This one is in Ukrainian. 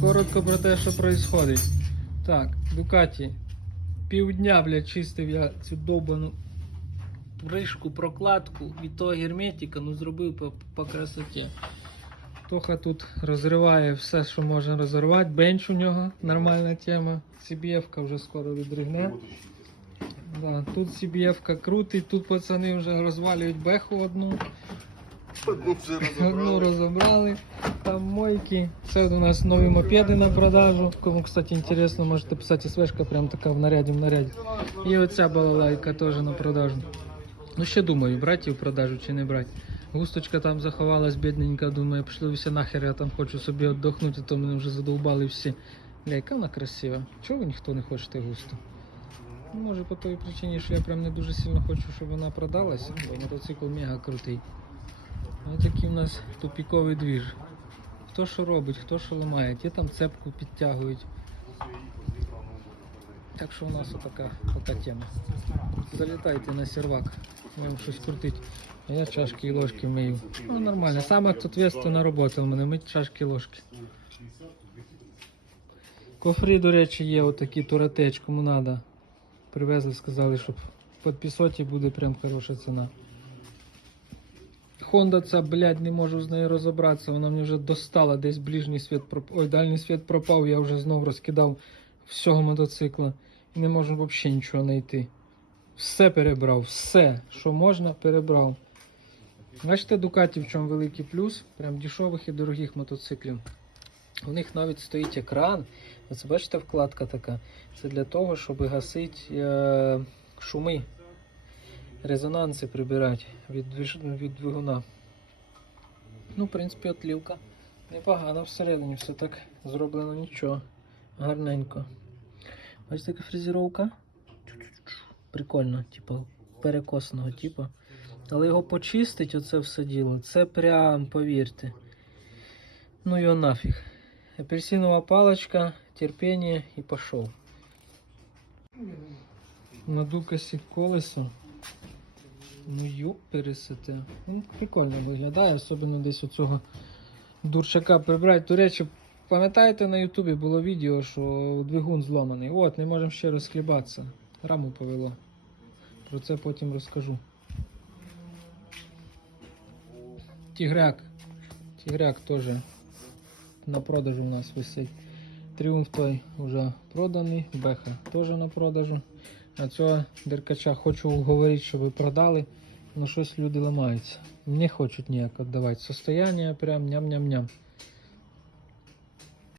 коротко про те, що відбувається. Так, Дукаті. Півдня, блядь, чистив я цю довбану пришку, прокладку від того герметика, ну зробив по, по красоті. Тоха тут розриває все, що можна розірвати. Бенч у нього нормальна тема. CBF вже скоро відригне. Да, тут CBF крутить, тут пацани вже розвалюють беху одну. Одну вже Одну розібрали. Там мойки. Це у нас нові мопеди на продажу. Кому, кстати, інтересно, можете писати СВшка, прям така в наряді в наряді. І оця балалайка теж на продажу. Ну ще думаю, брати її в продажу чи не брати. Густочка там заховалась, бідненька, думаю, пішли всі нахер, я там хочу собі віддохнути, то мене вже задовбали всі. Бля, яка вона красива. Чого ніхто не хоче густу? Може по той причині, що я прям не дуже сильно хочу, щоб вона продалась, бо мотоцикл мега крутий. Ось такий у нас тупіковий двіж. Хто що робить, хто що ламає, ті там цепку підтягують. Так що у нас отака, така тема. Залітайте на сервак, вам щось крутить. А я чашки і ложки вмію. Ну нормально. Саме тут ответственна робота у мене, мить чашки і ложки. Кофрі, до речі, є отакі туратеч, кому треба. Привезли, сказали, що в підписоті буде прям хороша ціна. Honda ця, блядь, не можу з нею розібратися. Вона мені вже достала, десь ближній світ пропав. Ой, дальній світ пропав, я вже знов розкидав всього мотоцикла. І не можу взагалі нічого знайти. Все перебрав, все, що можна, перебрав. Бачите, Дукаті в чому великий плюс, прям дешевих і дорогих мотоциклів. У них навіть стоїть екран. Оце бачите, вкладка така. Це для того, щоб гасити е, шуми, резонанси прибирати від, від двигуна. Ну, в принципі, отлівка. Непогано всередині, все так зроблено нічого. Гарненько. Бачите, яка фрезеровка? Прикольно, типу, перекосного типу. Але його почистить, оце все діло. Це прям, повірте. Ну його нафіг. Апельсинова палочка, терпение і пошел. На дукасі колесо. Ну йоп, пересете. Ну, прикольно виглядає, особливо десь оцього дурчака прибрати. До речі, пам'ятаєте, на Ютубі було відео, що двигун зломаний. От, не можемо ще розхлібатися. Раму повело. Про це потім розкажу. Тігряк. Тігряк теж на продажу у нас висить. Тріумф той вже проданий, Беха теж на продажу. А цього деркача хочу говорити, щоб ви продали, але щось люди ламаються. Не хочуть ніяк віддавати. Состояние прям ням-ням-ням.